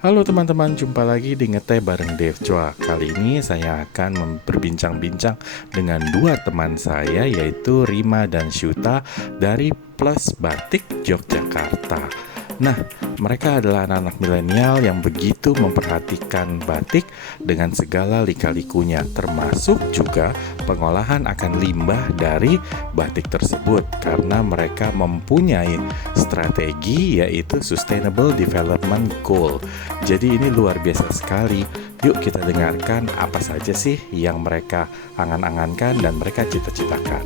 Halo teman-teman, jumpa lagi di Ngeteh bareng Dev Chua. Kali ini saya akan berbincang-bincang dengan dua teman saya, yaitu Rima dan Syuta dari Plus Batik Yogyakarta. Nah, mereka adalah anak-anak milenial yang begitu memperhatikan batik dengan segala lika-likunya, termasuk juga pengolahan akan limbah dari batik tersebut, karena mereka mempunyai strategi yaitu Sustainable Development Goal. Jadi ini luar biasa sekali. Yuk kita dengarkan apa saja sih yang mereka angan-angankan dan mereka cita-citakan.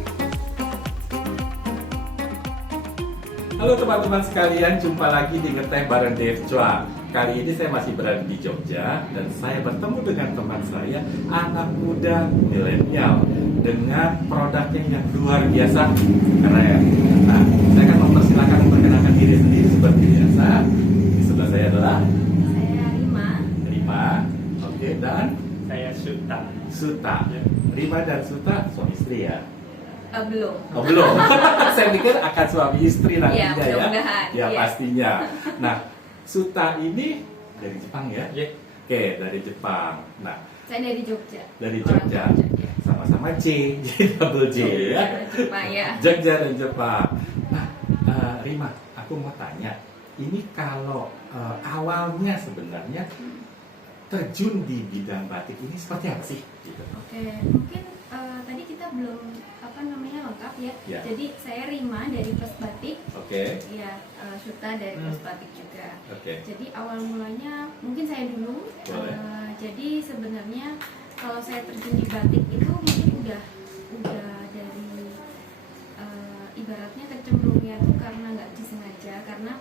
Halo teman-teman sekalian, jumpa lagi di Ngeteh bareng Dev Chua. Kali ini saya masih berada di Jogja dan saya bertemu dengan teman saya, anak muda milenial dengan produknya yang luar biasa keren. Nah, saya akan mempersilahkan memperkenalkan diri sendiri seperti biasa. Di sebelah saya adalah Rima, oke, dan Saya Suta. Ya. Rima dan Suta suami istri ya? Belum. Oh belum. Saya pikir akan suami istri nantinya ya. Mudah-mudahan. Ya Iya. pastinya. Nah, Suta ini dari Jepang ya? Ya. Oke, dari Jepang. Nah, Saya dari Jogja. dari Orang Jogja. ya. Sama-sama J, jadi double J ya. Jepang ya. Jogja dan Jepang. Nah, Rima, aku mau tanya, ini kalau awalnya sebenarnya terjun di bidang batik ini seperti apa sih? Gitu. Oke, mungkin tadi kita belum lengkap ya. Ya. Jadi saya Rima dari Plus Batik. Oke. Ya, Syuta dari Plus Batik juga. Oke. Jadi awal mulanya mungkin saya dulu. Boleh. Jadi sebenarnya kalau saya terjun di batik itu mungkin udah dari ibaratnya kecemplungnya tuh karena nggak disengaja, karena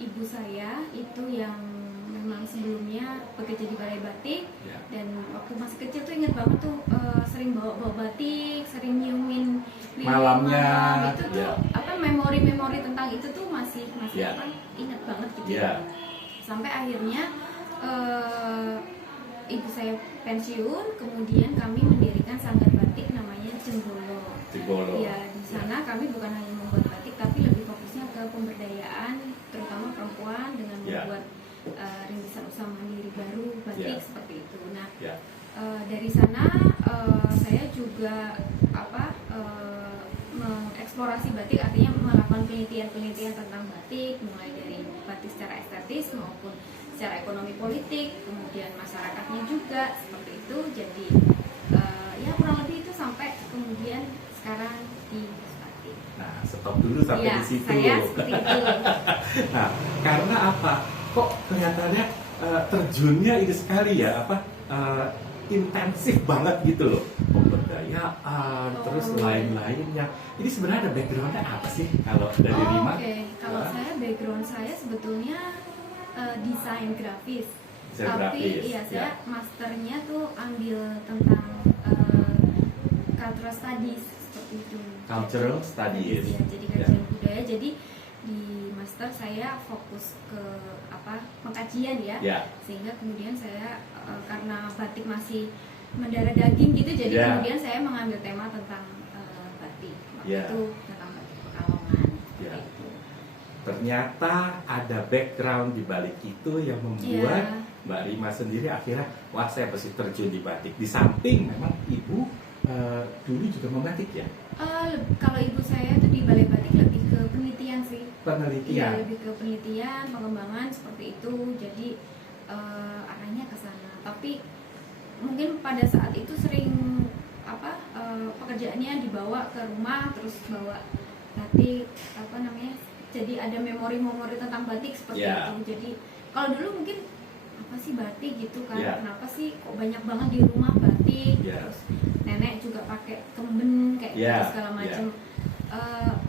ibu saya itu yang memang sebelumnya bekerja di balai batik. Ya. Dan waktu masih kecil tuh ingat banget tuh sering bawa batik, sering nyiumin lilin Malamnya, malam. Itu tuh ya. memori-memori tentang itu tuh masih Ya. ingat banget gitu. Ya. Sampai akhirnya ibu saya pensiun, kemudian kami mendirikan sanggar batik namanya Jenggolo. Jenggolo. Ya, di sana kami bukan hanya membuat batik tapi lebih fokusnya ke pemberdayaan terutama perempuan dengan Ya. membuat rintisan usaha mandiri baru batik Ya. seperti itu. Nah, Ya. dari sana saya juga mengeksplorasi batik, artinya melakukan penelitian tentang batik, mulai dari batik secara estetis maupun secara ekonomi politik, kemudian masyarakatnya juga seperti itu. Jadi ya kurang lebih itu sampai kemudian sekarang di batik. Nah, stop dulu sampai Ya, di situ. saya seperti itu. Nah, karena apa? Kok kelihatannya terjunnya ini sekali ya, intensif banget gitu loh, pemberdayaan, terus lain-lainnya. Ini sebenarnya ada backgroundnya apa sih kalau dari Rima? Oke. Kalau saya background saya sebetulnya desain grafis. Desain Tapi grafis, iya, ya. saya masternya tuh ambil tentang cultural studies seperti itu. Cultural studies. Ya, jadi Ya. kajian budaya. Jadi di master saya fokus ke pengkajian ya. Ya. Sehingga kemudian saya karena batik masih mendarah daging gitu, jadi Ya. kemudian saya mengambil tema tentang batik. Waktu Ya. itu tentang batik Pekalongan. Ya. Seperti itu. Ternyata ada background di balik itu yang membuat Iya. Mbak Rima sendiri akhirnya, wah saya pasti terjun di batik. Di samping memang ibu dulu juga membatik ya? Kalau ibu saya tuh di balai batik lebih ke penelitian sih. Iya, Penelitian. lebih ke penelitian, pengembangan seperti itu. Jadi arahnya ke sana. Tapi mungkin pada saat itu sering pekerjaannya dibawa ke rumah, terus bawa batik jadi ada memori-memori tentang batik seperti Ya. itu. Jadi kalau dulu mungkin apa sih batik gitu kan, Ya. kenapa sih kok banyak banget di rumah batik, Ya. terus nenek juga pakai kemben kayak Ya. gitu segala macam.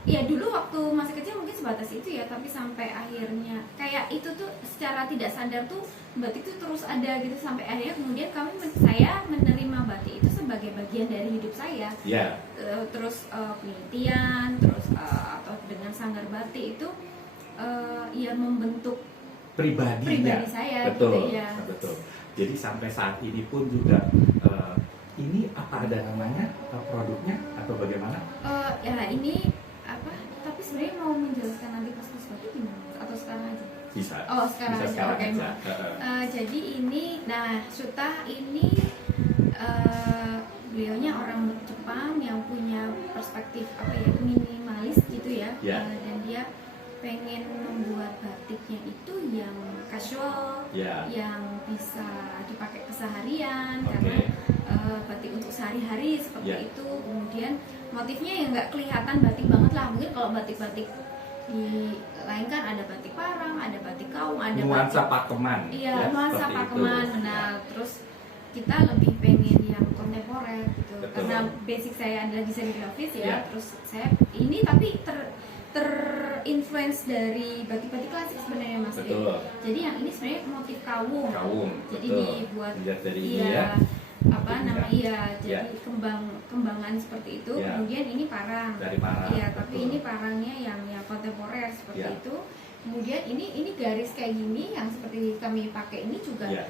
Ya dulu waktu masih kecil mungkin sebatas itu ya, tapi sampai akhirnya kayak itu tuh secara tidak sadar tuh batik itu terus ada gitu, sampai akhirnya kemudian saya menerima batik itu sebagai bagian dari hidup saya. Ya. Terus penelitian, terus atau dengan sanggar batik itu ya membentuk Pribadinya. pribadi saya Betul. gitu ya. Betul. Jadi sampai saat ini pun juga ini apa ada namanya produknya atau bagaimana? Ya ini apa? Tapi sebenarnya mau menjelaskan nanti pas batik gimana? Atau sekarang aja? Bisa. Oh, sekarang Bisa aja. sekarang Oke, aja. maaf. Jadi ini, nah Shuta ini beliaunya orang Jepang yang punya perspektif apa ya, minimalis gitu ya. Ya. Dan dia pengen membuat batiknya itu yang casual, Ya. yang bisa dipakai keseharian, Oke. karena batik untuk sehari-hari seperti Ya. itu. Kemudian motifnya yang nggak kelihatan batik banget lah. Mungkin kalau batik-batik di lain kan ada batik parang, ada batik kaung, ada Nuansa batik, pakeman. iya, ya, nuansa seperti pakeman. itu. Nah, terus kita lebih pengen yang kontemporer gitu. Betul. Karena basic saya adalah desain grafis ya. Ya. Terus saya ini tapi terinfluence dari batik-batik klasik sebenarnya Mas Rik. Betul. Jadi yang ini sebenarnya motif kaung. Kaung. Jadi betul. dibuat Dilihat dari ini iya, ya. apa nama iya, jadi Ya. kembangan seperti itu. Ya. Kemudian ini parang. Dari parang. Iya, tapi betul. ini parangnya yang kontemporer seperti Ya. itu. Kemudian ini garis kayak gini yang seperti kami pakai ini juga Ya.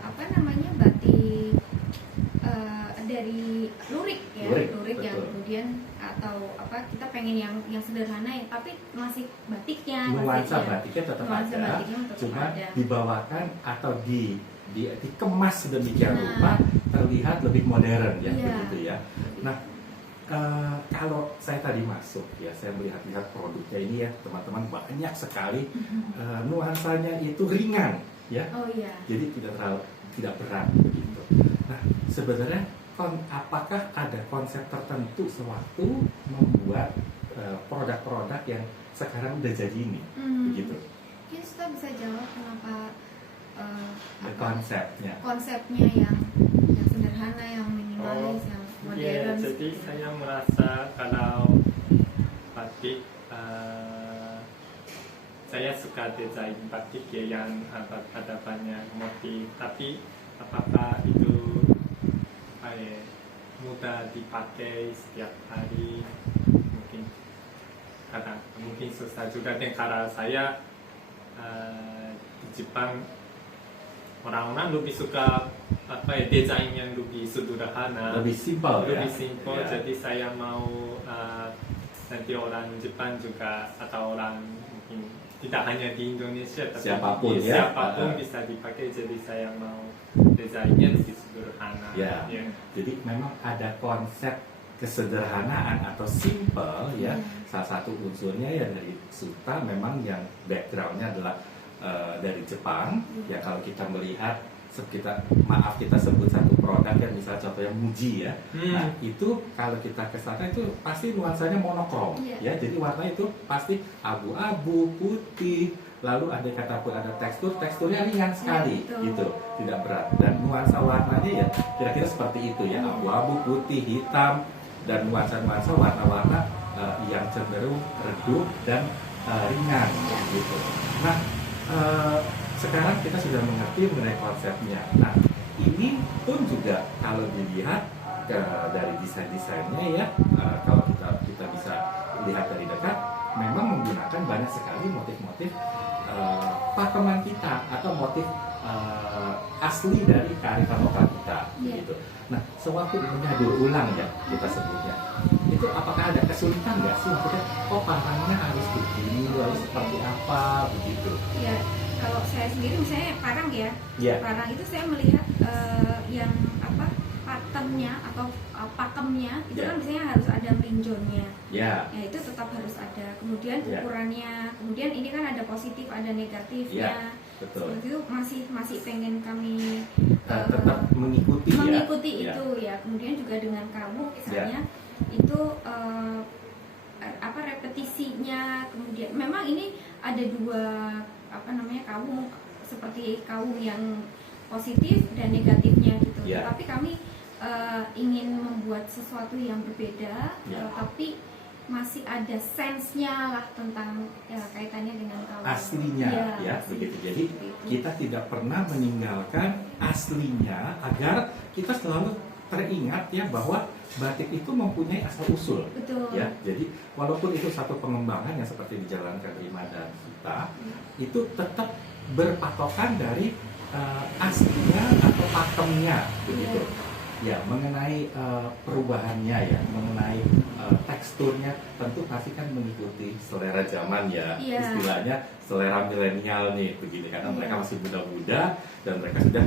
apa namanya, batik dari lurik ya, Lurik, yang betul. kemudian atau apa, kita pengen yang sederhana ya, tapi masih batiknya, Nuansa masih, ya, batiknya tetap nuansa ada, batiknya tetap cuma ada. dibawakan atau dikemas sedemikian Nah. rupa terlihat lebih modern ya, Iya. begitu ya. Nah, kalau saya tadi masuk ya, saya melihat produknya ini ya, teman-teman, banyak sekali nuansanya itu ringan ya, Oh iya. jadi tidak berat begitu. Nah, sebenarnya apakah ada konsep tertentu sewaktu membuat produk-produk yang sekarang udah jadi ini, begitu? Mungkin kita bisa jawab kenapa Konsepnya. konsepnya yang sederhana, yang minimalis, yang modern. Jadi saya merasa kalau batik, saya suka desain batik ya yang ada banyak motif, tapi apakah itu mudah dipakai setiap hari? Mungkin susah juga deh, karena saya di Jepang orang-orang lebih suka desain yang lebih sederhana, Lebih simpel ya. lebih simpel. Ya. Jadi saya mau nanti orang Jepang juga atau orang mungkin tidak hanya di Indonesia tapi Siapapun di- ya. siapapun bisa dipakai. Jadi saya mau desainnya lebih sederhana. Ya. Jadi memang ada konsep kesederhanaan atau simple ya. Salah satu unsurnya ya dari Shuta memang yang backgroundnya adalah dari Jepang. Ya, kalau kita melihat kita sebut satu produk yang misalnya contohnya Muji ya. Nah, itu kalau kita ke sana itu pasti nuansanya monokrom ya. Jadi warnanya itu pasti abu-abu, putih, lalu ada kata pun ada teksturnya ringan sekali gitu, tidak berat. Dan nuansa warnanya ya kira-kira seperti itu ya, abu-abu, putih, hitam, dan nuansa-nuansa warna-warna yang cenderung redup dan ringan gitu. Nah, sekarang kita sudah mengerti mengenai konsepnya. Nah, ini pun juga kalau dilihat dari desain-desainnya ya, kalau kita bisa lihat dari dekat, memang menggunakan banyak sekali motif-motif pakeman kita atau motif asli dari kearifan lokal kita, gitu. Nah, sewaktu menyadur ulang ya kita sebutnya, itu apakah ada kesulitan nggak sih? Maksudnya, parangnya harus begini, harus seperti apa, begitu? Ya, kalau saya sendiri misalnya parang ya, Ya. parang itu saya melihat yang apa, patternnya atau pakemnya itu kan biasanya harus ada merinjonnya. Ya. Ya, itu tetap harus ada. Kemudian Ya. ukurannya, kemudian ini kan ada positif, ada negatifnya. Betul. Seperti itu masih pengen kami Tetap mengikuti ya. itu ya. Kemudian juga dengan kamu misalnya itu repetisinya. Kemudian memang ini ada dua kaum, seperti kaum yang positif dan negatifnya gitu. Ya. Tapi kami ingin membuat sesuatu yang berbeda, tapi masih ada sense-nya lah tentang kaitannya dengan kaum Aslinya ya, begitu. Jadi kita tidak pernah meninggalkan aslinya agar kita selalu teringat ya bahwa batik itu mempunyai asal usul. Betul. Ya, jadi walaupun itu satu pengembangan yang seperti dijalankan Rima dan kita, itu tetap berpatokan dari aslinya atau pakemnya begitu. Ya, mengenai perubahannya ya, mengenai teksturnya tentu pasti kan mengikuti selera zaman ya, Iya. istilahnya selera milenial nih begini, karena Iya. mereka masih muda-muda dan mereka sudah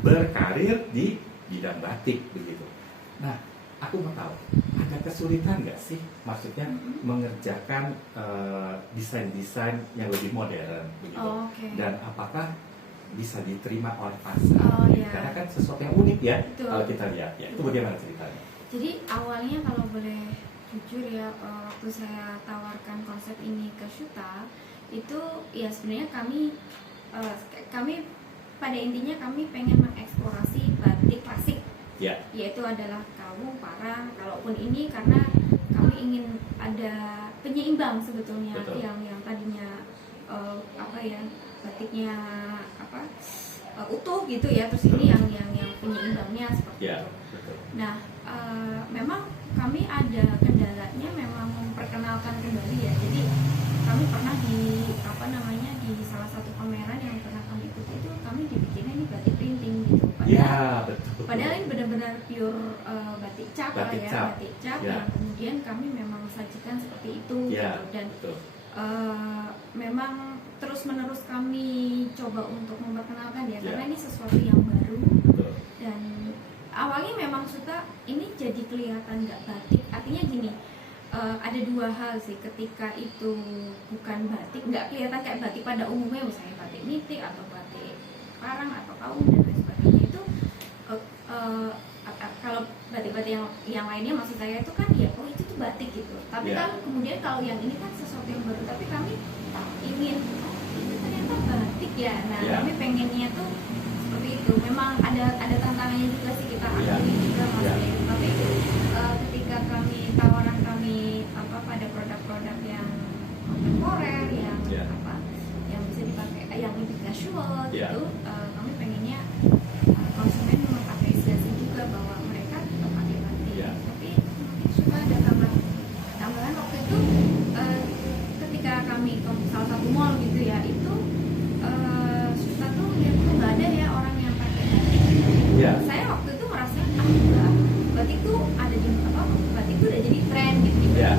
berkarir di bidang batik begitu. Nah, aku mau tahu, ada kesulitan nggak sih maksudnya mengerjakan desain-desain yang lebih modern begitu? Oh, oke. Dan apakah bisa diterima oleh pasar? Oh, Gitu. iya. Karena kan sesuatu yang unik ya Betul. kalau kita lihat ya. Itu bagaimana ceritanya? Jadi awalnya kalau boleh jujur ya, waktu saya tawarkan konsep ini ke Shuta, itu ya sebenarnya kami pada intinya kami pengen mengeksplorasi batik klasik, Ya. yaitu adalah kawung, parang. Kalaupun ini karena kami ingin ada penyeimbang sebetulnya. Betul. yang tadinya batiknya utuh gitu ya, terus ini yang penyeimbangnya seperti Ya, itu. betul. Nah, memang kami ada kendalanya memang memperkenalkan kembali ya. Jadi kami pernah di salah satu pameran yang pernah kami ikuti itu kami dibikinnya ini batik printing gitu. Ya, betul. Padahal ini benar-benar pure batik cap lah Batik ya, cap. batik cap Ya. yang kemudian kami memang sajikan seperti itu Ya, gitu. Dan betul. memang terus-menerus kami coba untuk memperkenalkan ya, Ya. karena ini sesuatu yang baru. Betul. Dan awalnya memang Shuta ini jadi kelihatan nggak batik, artinya gini, ada dua hal sih, ketika itu bukan batik, nggak kelihatan kayak batik pada umumnya, misalnya batik nitik atau batik parang atau kaum dan lain sebagainya, itu kalau batik-batik yang lainnya maksud saya itu kan ya, oh itu tuh batik gitu, tapi Ya. kan kemudian kalau yang ini kan sesuatu yang baru, tapi kami ingin, oh itu ternyata batik ya. Nah, Ya. kami pengennya tuh seperti itu. Memang ada tantangannya juga sih, kita Ya. akui juga Ya. maksudnya. Tapi ketika tawaran kami pada produk-produk yang kontemporer, yang Ya. yang bisa dipakai, yang lebih casual Ya. gitu, kami pengennya konsumen mengapresiasi juga bahwa mereka tetap pakai batik. Ya. Tapi mungkin suka ada tambahan waktu itu, ketika kami ke salah satu mall gitu ya, itu suka tuh lihat tuh nggak ada ya orang yang pakai batik. Ya. Saya waktu itu merasa enggak, batik tuh ada di batik tuh udah jadi tren gitu. Ya.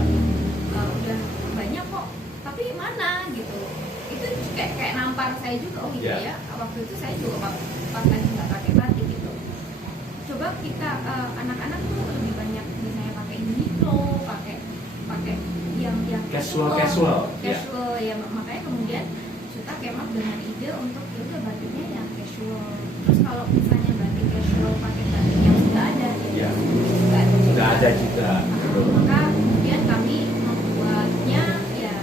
Udah banyak kok, tapi mana gitu. Itu kayak nampar saya juga, oh iya Ya. ya, waktu itu saya juga pas lagi nggak pakai batik gitu. Coba kita anak-anak tuh lebih banyak misalnya pakai Uniqlo, pakai yang Casual. Ya. ya. Makanya kemudian Shuta came up dengan ide untuk ya udah batiknya yang casual. Terus kalau misalnya batik casual pakai batik yang sudah ada, Ya. sudah Nggak ada juga. Betul. maka kemudian kami membuatnya ya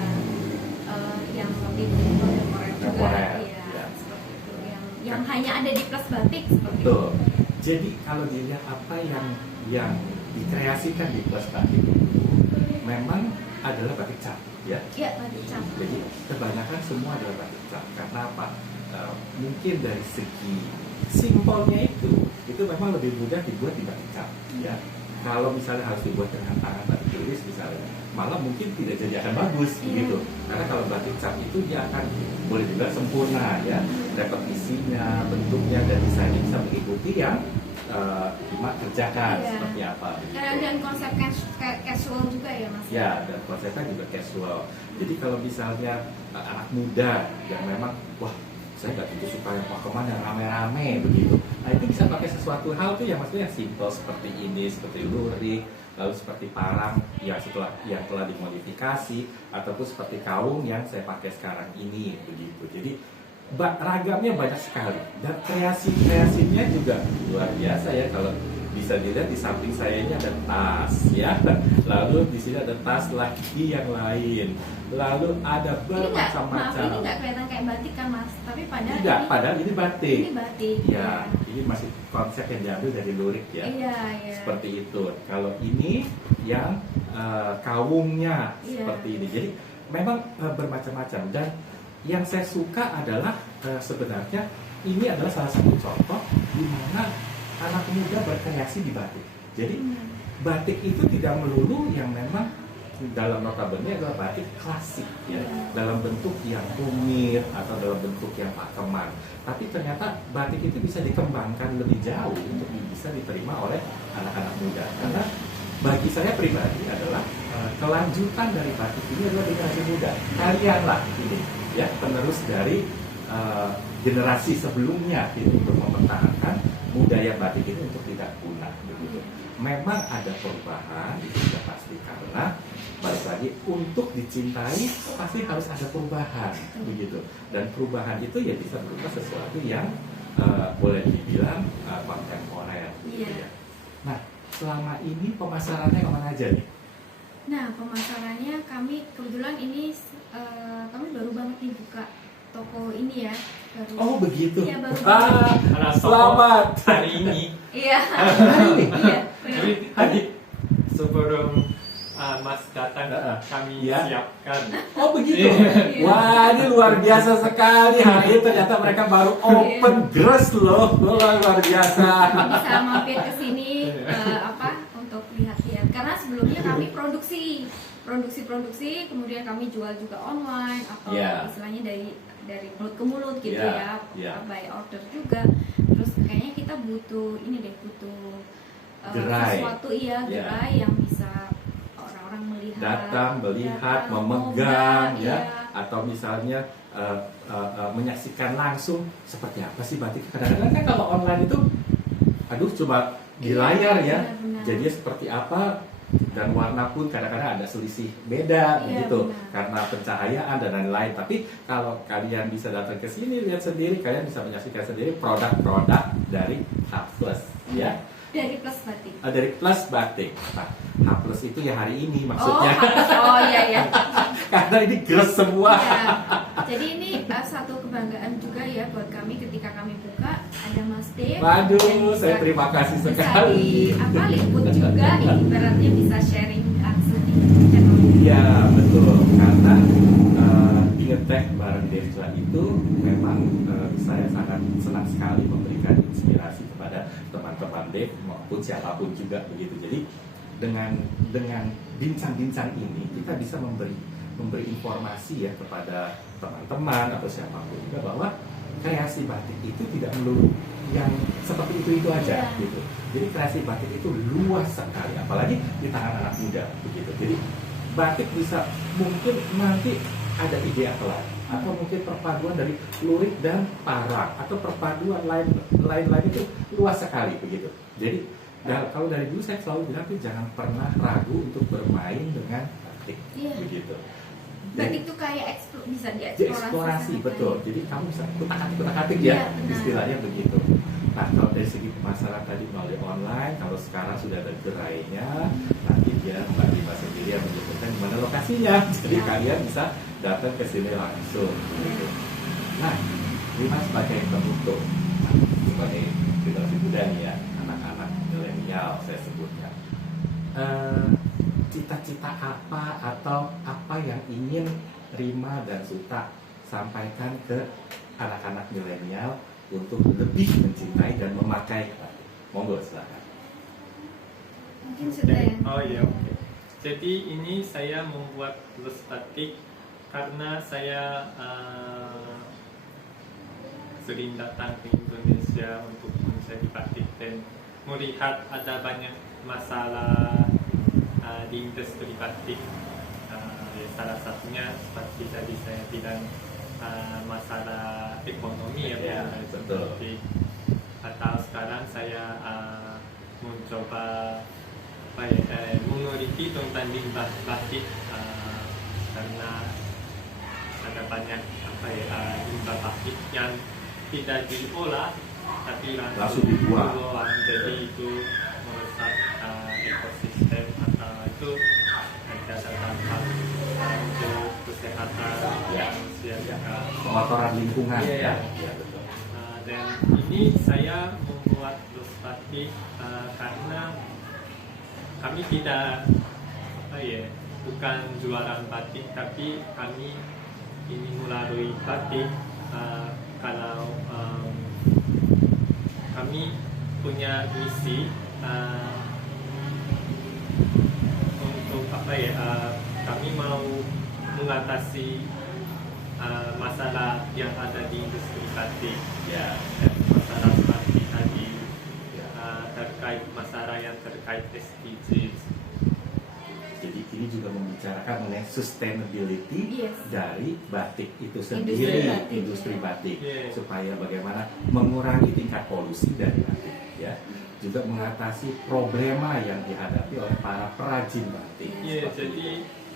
yang lebih kontemporer juga, Kontemporer, ya, ya. seperti itu, yang hanya ada di Plus Batik seperti Betul. Jadi kalau dilihat apa yang dikreasikan di Plus Batik memang adalah batik cap, ya. itu. Ya, batik cap. Jadi kebanyakan semua adalah batik cap. Karena apa? Mungkin dari segi simpelnya itu memang lebih mudah dibuat di batik cap, ya. Kalau misalnya harus dibuat dengan tangan batik tulis misalnya, malah mungkin tidak jadi akan bagus Iya. begitu. Karena kalau batik cap itu dia akan boleh dibilang sempurna ya, repetisinya, bentuknya dan desainnya bisa mengikuti yang Ima kerjakan Iya. seperti apa. Dan konsep casual juga ya Mas. Ya, dan konsepnya juga casual. Jadi kalau misalnya anak muda yang memang, wah saya nggak tentu suka yang pakeman yang rame-rame begitu. Nah itu bisa pakai sesuatu hal tuh yang maksudnya simple seperti ini, seperti lurik, lalu seperti parang yang telah dimodifikasi, ataupun seperti kaung yang saya pakai sekarang ini begitu. Jadi ragamnya banyak sekali dan kreasinya juga luar biasa ya. Kalau bisa dilihat di samping saya ini ada tas ya, lalu di sini ada tas lagi yang lain, lalu ada Ini bermacam-macam. nggak kelihatan kayak batik kan Mas, tapi padahal Tidak, padahal ini batik. ini batik. Ya, ini masih konsep yang diambil dari lurik ya. Iya. Seperti itu. Kalau ini yang kawungnya Iya. seperti ini. Jadi memang bermacam-macam dan yang saya suka adalah sebenarnya ini adalah salah satu contoh di mana anak muda berkreasi di batik. Jadi batik itu tidak melulu yang memang dalam notabene adalah batik klasik ya, dalam bentuk yang rumit atau dalam bentuk yang pakeman. Tapi ternyata batik itu bisa dikembangkan lebih jauh untuk bisa diterima oleh anak-anak muda. Karena bagi saya pribadi adalah kelanjutan dari batik ini adalah generasi muda. Kalianlah ini ya penerus dari generasi sebelumnya itu untuk mempertahankan budaya batik ini untuk tidak punah begitu. Memang ada perubahan itu sudah pasti, karena balik lagi untuk dicintai pasti harus ada perubahan begitu, dan perubahan itu ya bisa berupa sesuatu yang boleh dibilang kontemporer gitu ya. Nah, selama ini pemasarannya kemana aja nih? Nah, pemasarannya kami kebetulan ini kami baru banget nih buka toko ini ya. Baru. Oh begitu. Iya, baru. Selamat hari ini. Iya. Iya. Jadi tadi sebelum Mas datang kami Ya. siapkan. Oh begitu. Iya. Wah, ini luar biasa sekali. Hari ini ternyata mereka baru open dress loh. Luar biasa. Bisa mampir ke sini untuk lihat-lihat, karena sebelumnya kami produksi, kemudian kami jual juga online atau istilahnya dari mulut ke mulut gitu by order juga. Terus kayaknya kita butuh sesuatu gerai yang bisa orang-orang melihat, datang, melihat, memegang atau misalnya menyaksikan langsung seperti apa sih batik. Kadang-kadang kan kalau online itu coba di layar ya, benar. jadinya seperti apa, dan warna pun kadang-kadang ada selisih beda begitu karena pencahayaan dan lain-lain. Tapi kalau kalian bisa datang ke sini lihat sendiri, kalian bisa menyaksikan sendiri produk-produk dari H+ ya. Dari Plus Batik. Dari Plus Batik. Nah, H+ itu ya hari ini maksudnya. Iya. Karena ini gres semua. Iya. Jadi ini satu kebanggaan juga ya buat kami ketika kami buka, ada Mas Dev. Waduh, saya terima kasih sekali. Bisa liput juga, ini ibaratnya bisa sharing langsung di channel. Iya, betul. Karena ngetek bareng Devjwa itu memang saya sangat senang sekali memberikan inspirasi kepada teman-teman Dev maupun siapapun juga begitu. Jadi dengan bincang-bincang ini kita bisa memberi informasi ya kepada teman-teman atau siapapun juga bahwa kreasi batik itu tidak melulu yang seperti itu aja gitu. Jadi kreasi batik itu luas sekali, apalagi di tangan anak muda begitu. Jadi batik bisa mungkin nanti ada ide apa lagi, atau mungkin perpaduan dari lurik dan parang, atau perpaduan lain itu luas sekali begitu. Jadi kalau dari dulu saya selalu bilang jangan pernah ragu untuk bermain dengan batik begitu. Batik itu kayak bisa dieksplorasi betul. Jadi kamu bisa kutak-atik ya istilahnya begitu. Nah, kalau dari segi pemasaran tadi melalui online, kalau sekarang sudah ada gerainya, nanti dia Mbak Rima sendiri yang menyebutkan di mana lokasinya. Jadi kalian bisa datang ke sini langsung. Gitu. Nah, Rima sebagai penutup, sebagai generasi muda nih ya, anak-anak milenial saya sebutnya. Cita-cita apa atau apa yang ingin Rima dan Suta sampaikan ke anak-anak milenial untuk lebih mencintai dan memakai batik? Monggo silakan. Mungkin sudah ya. Oh iya, oke. Jadi ini saya membuat Plus Batik karena saya sering datang ke Indonesia untuk mencari batik dan melihat ada banyak masalah di industri batik. Salah satunya seperti tadi saya bilang masalah ekonomi ya, betul. Atau sekarang saya mencoba meneliti tentang limbah batik karena ada banyak limbah batik yang tidak diolah tapi langsung dibuang, jadi itu merusak ekosistem atau itu ada dampak untuk kesehatan manusia juga, pengotoran lingkungan ya. Dan ini saya membuat Plus Batik karena kami tidak bukan jualan batik, tapi kami ini melalui batik kalau kami punya misi untuk kami mau mengatasi masalah yang ada di industri batik dan masalah seperti tadi terkait masalah yang terkait SDGs membicarakan mengenai sustainability Yes. dari batik itu Industri sendiri, batik, industri ya. batik, Yeah. supaya bagaimana mengurangi tingkat polusi dari batik, ya, juga mengatasi problema yang dihadapi oleh para perajin batik. Ya, Seperti jadi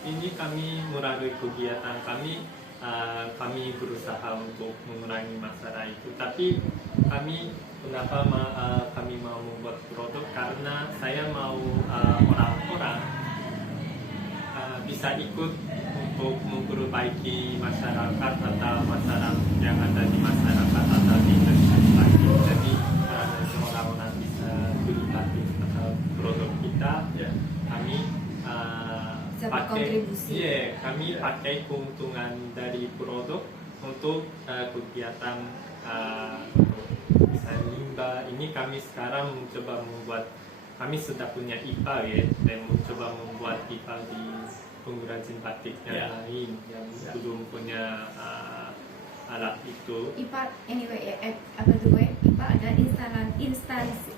ini kami melalui kegiatan kami, kami berusaha untuk mengurangi masalah itu. Tapi kenapa kami mau membuat produk? Karena saya mau orang-orang bisa ikut untuk memperbaiki masyarakat atau masalah yang ada di masyarakat atau di negara. Jadi orang-orang bisa beli batik atau produk kita, Ya. kami Bisa berkontribusi. kami pakai keuntungan dari produk untuk kegiatan misalnya limbah. Ini kami sekarang mencoba membuat, kami sudah punya IPA ya, dan mencoba membuat IPA di pengrajin batik yang lain yang belum punya alat itu. IPA anyway ya, apa tuh gue? IPA ada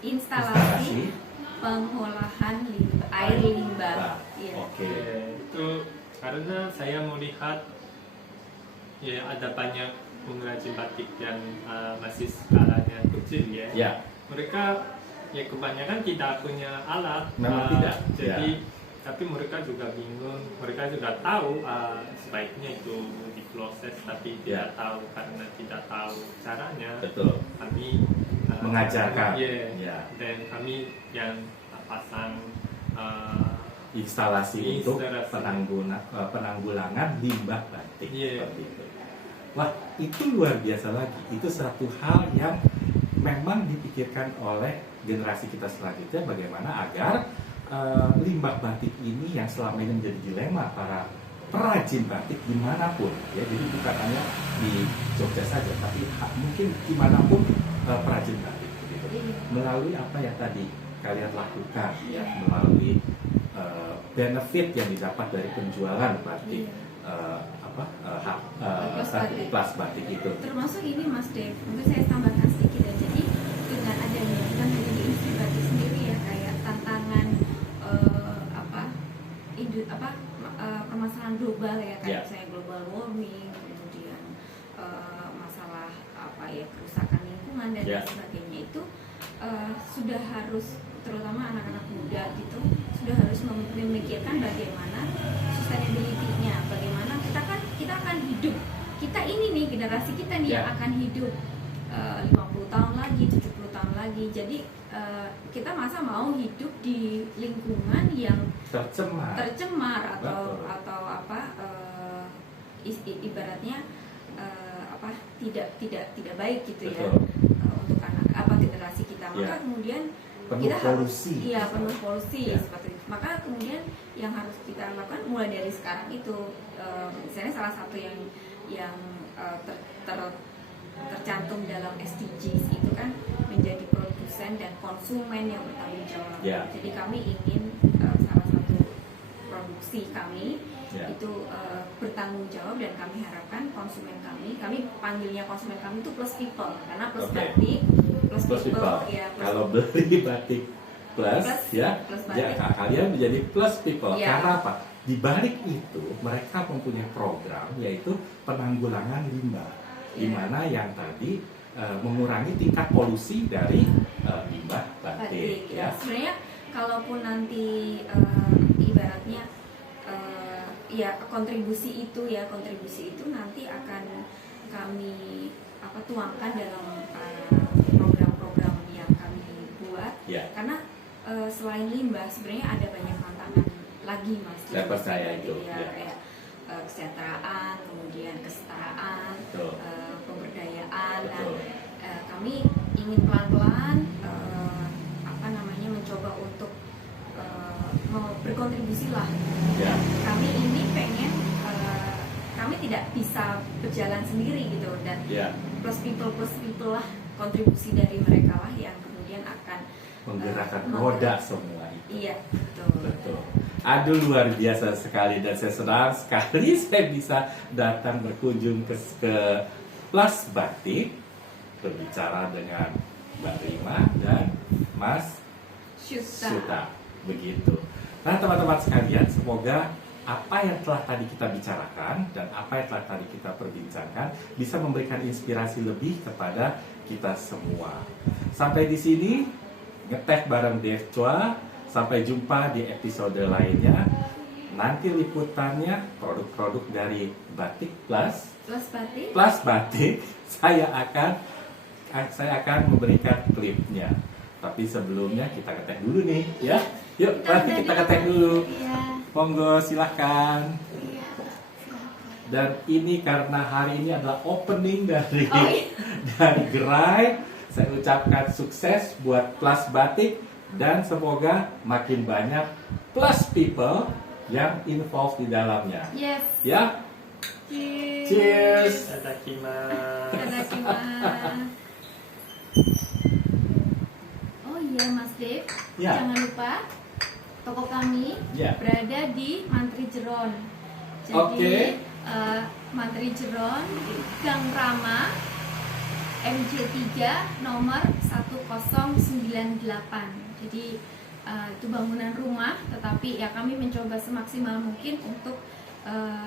instalasi pengolahan air limbah. Iya. Oke. Itu karena saya melihat ya ada banyak pengrajin batik yang masih skalanya kecil ya. Ya. Mereka ya kebanyakan tidak punya alat. Memang tidak. Jadi tapi mereka juga bingung. Mereka juga tahu sebaiknya itu diproses, tapi tidak tahu karena tidak tahu caranya. Betul. Kami Mengajarkan. Ya. Dan kami yang pasang Instalasi untuk Instalasi. penanggulangan limbah batik. Iya. Seperti itu. Wah, itu luar biasa lagi. Itu satu hal yang memang dipikirkan oleh generasi kita selanjutnya, bagaimana agar limbah batik ini yang selama ini menjadi dilema para perajin batik dimanapun, ya, jadi bukan hanya di Jogja saja, tapi mungkin dimanapun perajin batik, gitu. Iya. Melalui apa yang tadi kalian lakukan, ya, melalui benefit yang didapat dari penjualan batik, plas batik itu. Termasuk ini Mas Dev, mungkin saya tambahkan sedikit ya. Jadi dengan adanya bukan hanya di industri batik sendiri ya, kayak tantangan permasalahan global ya, kayak misalnya global warming, kemudian masalah kerusakan lingkungan dan lain sebagainya, itu sudah harus, terutama anak-anak muda gitu, sudah harus memikirkan bagaimana sustainability-nya, bagaimana kita akan hidup, kita ini nih generasi kita nih yang akan hidup 50 tahun lagi, 70 tahun lagi. Jadi kita masa mau hidup di lingkungan yang tercemar atau ibaratnya tidak baik gitu. Betul. Ya, untuk generasi kita. Maka kemudian penuh kita polusi. penuh polusi Ya. seperti itu. Maka kemudian yang harus kita lakukan mulai dari sekarang itu, misalnya salah satu yang tercantum dalam SDGs itu kan menjadi produsen dan konsumen yang bertanggung jawab. Ya. Jadi kami ingin salah satu produksi kami itu bertanggung jawab, dan kami harapkan konsumen kami panggilnya konsumen kami itu plus people, karena plus batik, plus people. Ya, plus kalau beli batik plus batik. kalian menjadi plus people. Ya. Karena apa? Di balik itu mereka mempunyai program, yaitu penanggulangan limbah, di mana yang tadi mengurangi tingkat polusi dari limbah batik. Ya. Sebenarnya kalaupun nanti ibaratnya kontribusi itu nanti akan kami tuangkan dalam program-program yang kami buat. Karena selain limbah sebenarnya ada banyak tantangan lagi, Mas. Saya percaya itu. Kayak kesejahteraan, kemudian kesetaraan, pemberdayaan. Dan kami ingin pelan-pelan mencoba untuk berkontribusi lah. Kami ini pengen, kami tidak bisa berjalan sendiri gitu, dan plus people lah, kontribusi dari mereka lah yang kemudian akan menggerakkan roda semua itu. Iya, betul. Aduh, luar biasa sekali, dan saya senang sekali saya bisa datang berkunjung ke Plas Batik, berbicara dengan Mbak Rima dan Mas Syuta. Begitu. Nah, teman-teman sekalian, semoga apa yang telah tadi kita bicarakan dan apa yang telah tadi kita perbincangkan bisa memberikan inspirasi lebih kepada kita semua. Sampai di sini ngeteh bareng Dev Chua. Sampai jumpa di episode lainnya. Nanti liputannya produk-produk dari Batik Plus Batik. Saya akan memberikan klipnya. Tapi sebelumnya kita ngeteh dulu nih, ya. Yuk, nanti kita ngeteh dulu. Iya. Monggo, silahkan. Iya. Silakan. Dan ini karena hari ini adalah opening dari Oh, iya. dari gerai, saya ucapkan sukses buat Plus Batik dan semoga makin banyak plus people yang involved di dalamnya. Yes. Ya, Cheers. cheers. Itadakimasu. Itadakimasu. Oh iya Mas Dev, Ya. jangan lupa toko kami Ya. berada di Mantri Jeron. Jadi Oke. Mantri Jeron di Gang Rama MJ3 nomor 1098. Jadi itu bangunan rumah, tetapi ya kami mencoba semaksimal mungkin untuk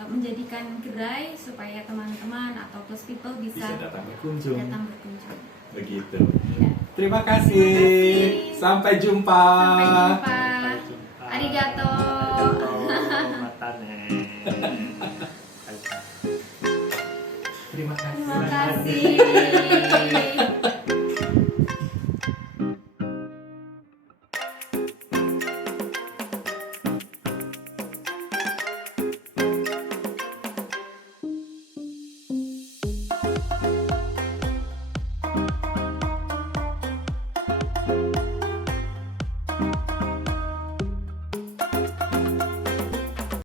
menjadikan gerai supaya teman-teman atau plus people Bisa bisa datang berkunjung. berkunjung. Begitu. Ya. Terima kasih. Terima kasih. Sampai jumpa. Sampai jumpa. Sampai jumpa. Arigato. Mata ne. Terima kasih. Terima kasih.